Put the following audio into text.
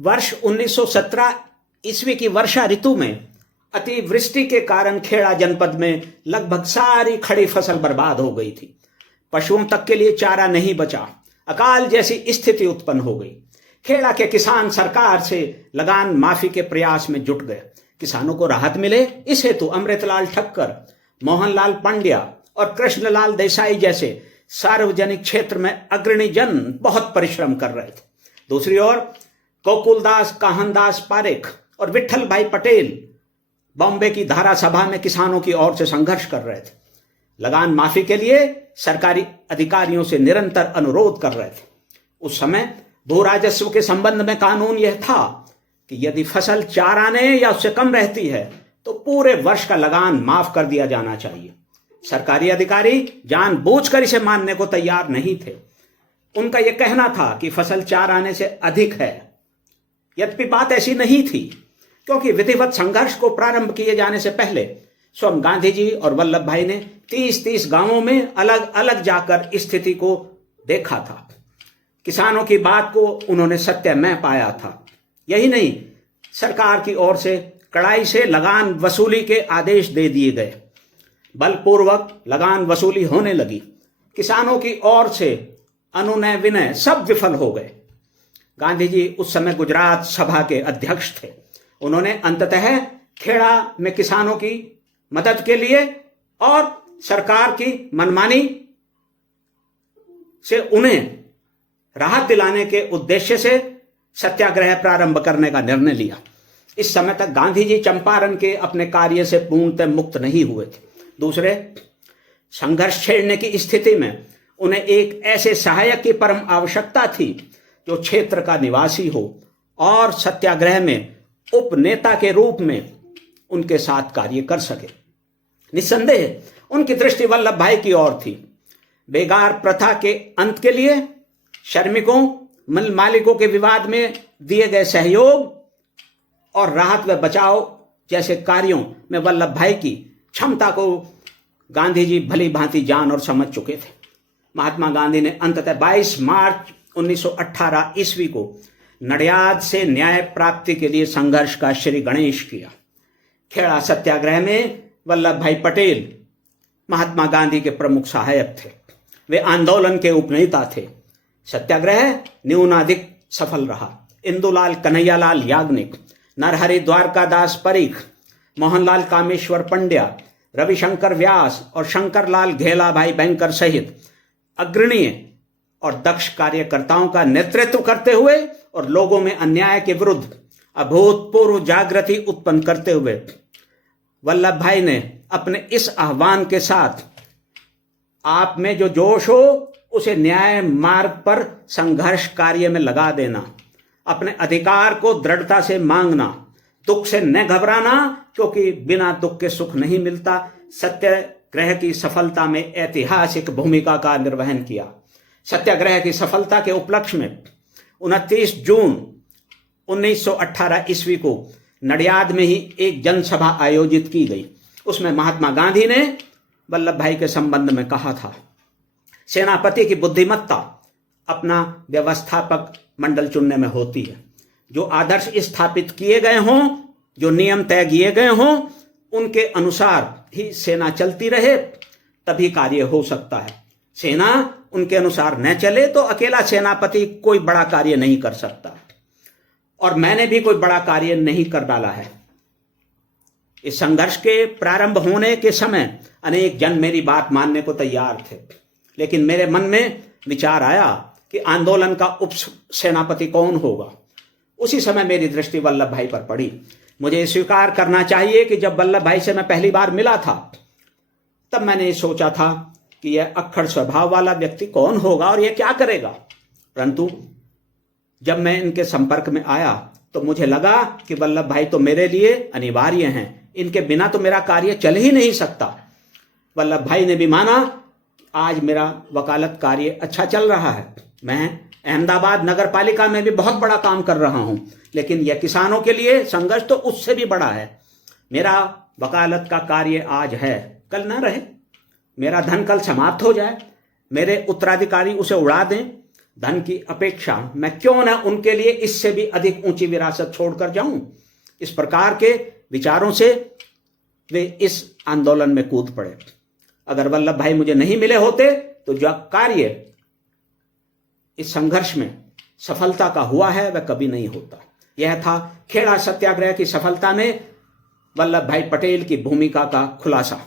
वर्ष 1917 ईस्वी की वर्षा ऋतु में अतिवृष्टि के कारण खेड़ा जनपद में लगभग सारी खड़ी फसल बर्बाद हो गई थी। पशुओं तक के लिए चारा नहीं बचा। अकाल जैसी स्थिति उत्पन्न हो गई। खेड़ा के किसान सरकार से लगान माफी के प्रयास में जुट गए। किसानों को राहत मिले इस हेतु अमृतलाल ठक्कर, मोहनलाल पांड्या और कृष्णलाल देसाई जैसे सार्वजनिक क्षेत्र में अग्रणी जन बहुत परिश्रम कर रहे थे। दूसरी ओर गोकुलदास, काहनदास पारेख और विठल भाई पटेल बॉम्बे की धारा सभा में किसानों की ओर से संघर्ष कर रहे थे। लगान माफी के लिए सरकारी अधिकारियों से निरंतर अनुरोध कर रहे थे। उस समय भू राजस्व के संबंध में कानून यह था कि यदि फसल 4 आने या उससे कम रहती है तो पूरे वर्ष का लगान माफ कर दिया जाना चाहिए। सरकारी अधिकारी जानबूझकर इसे मानने को तैयार नहीं थे। उनका यह कहना था कि फसल 4 आने से अधिक है। यद्यपि बात ऐसी नहीं थी, क्योंकि विधिवत संघर्ष को प्रारंभ किए जाने से पहले स्वयं गांधी जी और वल्लभ भाई ने 30-30 गांवों में अलग अलग जाकर स्थिति को देखा था। किसानों की बात को उन्होंने सत्यमय पाया था। यही नहीं, सरकार की ओर से कड़ाई से लगान वसूली के आदेश दे दिए गए। बलपूर्वक लगान वसूली होने लगी। किसानों की ओर से अनुनय विनय सब विफल हो गए। गांधी जी उस समय गुजरात सभा के अध्यक्ष थे। उन्होंने अंततः खेड़ा में किसानों की मदद के लिए और सरकार की मनमानी से उन्हें राहत दिलाने के उद्देश्य से सत्याग्रह प्रारंभ करने का निर्णय लिया। इस समय तक गांधी जी चंपारण के अपने कार्य से पूर्णतः मुक्त नहीं हुए थे। दूसरे, संघर्ष छेड़ने की स्थिति में उन्हें एक ऐसे सहायक की परम आवश्यकता थी जो क्षेत्र का निवासी हो और सत्याग्रह में उपनेता के रूप में उनके साथ कार्य कर सके। निस्संदेह उनकी दृष्टि वल्लभ भाई की ओर थी। बेगार प्रथा के अंत के लिए, श्रमिकों, मिल मालिकों के विवाद में दिए गए सहयोग और राहत व बचाव जैसे कार्यों में वल्लभ भाई की क्षमता को गांधी जी भली भांति जान और समझ चुके थे। महात्मा गांधी ने अंततः 22 मार्च 1918 ईस्वी को नडियाद से न्याय प्राप्ति के लिए संघर्ष का श्री गणेश किया। खेड़ा सत्याग्रह में वल्लभ भाई पटेल महात्मा गांधी के प्रमुख सहायक थे। वे आंदोलन के उपनेता थे। सत्याग्रह न्यूनाधिक सफल रहा। इंदुलाल कन्हैयालाल याग्निक, नरहरि द्वारकादास परीख, मोहनलाल कामेश्वर पंड्या, रविशंकर व्यास और शंकरलाल घेला भाई बैंकर सहित अग्रणीय और दक्ष कार्यकर्ताओं का नेतृत्व करते हुए और लोगों में अन्याय के विरुद्ध अभूतपूर्व जागृति उत्पन्न करते हुए वल्लभ भाई ने अपने इस आह्वान के साथ आप में जो जोश हो उसे न्याय मार्ग पर संघर्ष कार्य में लगा देना, अपने अधिकार को दृढ़ता से मांगना, दुख से न घबराना क्योंकि बिना दुख के सुख नहीं मिलता, सत्याग्रह की सफलता में ऐतिहासिक भूमिका का निर्वहन किया। सत्याग्रह की सफलता के उपलक्ष्य में 29 जून 1918 ईस्वी को नडियाद में ही एक जनसभा आयोजित की गई। उसमें महात्मा गांधी ने वल्लभ भाई के संबंध में कहा था, सेनापति की बुद्धिमत्ता अपना व्यवस्थापक मंडल चुनने में होती है। जो आदर्श स्थापित किए गए हों, जो नियम तय किए गए हों, उनके अनुसार ही सेना चलती रहे तभी कार्य हो सकता है। सेना उनके अनुसार न चले तो अकेला सेनापति कोई बड़ा कार्य नहीं कर सकता। और मैंने भी कोई बड़ा कार्य नहीं कर डाला है। इस संघर्ष के प्रारंभ होने के समय अनेक जन मेरी बात मानने को तैयार थे, लेकिन मेरे मन में विचार आया कि आंदोलन का उप सेनापति कौन होगा। उसी समय मेरी दृष्टि वल्लभ भाई पर पड़ी। मुझे स्वीकार करना चाहिए कि जब वल्लभ भाई से मैं पहली बार मिला था तब मैंने सोचा था कि यह अक्खड़ स्वभाव वाला व्यक्ति कौन होगा और यह क्या करेगा। परंतु जब मैं इनके संपर्क में आया तो मुझे लगा कि वल्लभ भाई तो मेरे लिए अनिवार्य हैं, इनके बिना तो मेरा कार्य चल ही नहीं सकता। वल्लभ भाई ने भी माना आज मेरा वकालत कार्य अच्छा चल रहा है। मैं अहमदाबाद नगर पालिका में भी बहुत बड़ा काम कर रहा हूं, लेकिन यह किसानों के लिए संघर्ष तो उससे भी बड़ा है। मेरा वकालत का कार्य आज है, कल ना रहे। मेरा धन कल समाप्त हो जाए, मेरे उत्तराधिकारी उसे उड़ा दें, धन की अपेक्षा मैं क्यों न उनके लिए इससे भी अधिक ऊंची विरासत छोड़कर जाऊं। इस प्रकार के विचारों से वे इस आंदोलन में कूद पड़े। अगर वल्लभ भाई मुझे नहीं मिले होते तो जो कार्य इस संघर्ष में सफलता का हुआ है वह कभी नहीं होता। यह था खेड़ा सत्याग्रह की सफलता में वल्लभ भाई पटेल की भूमिका का खुलासा।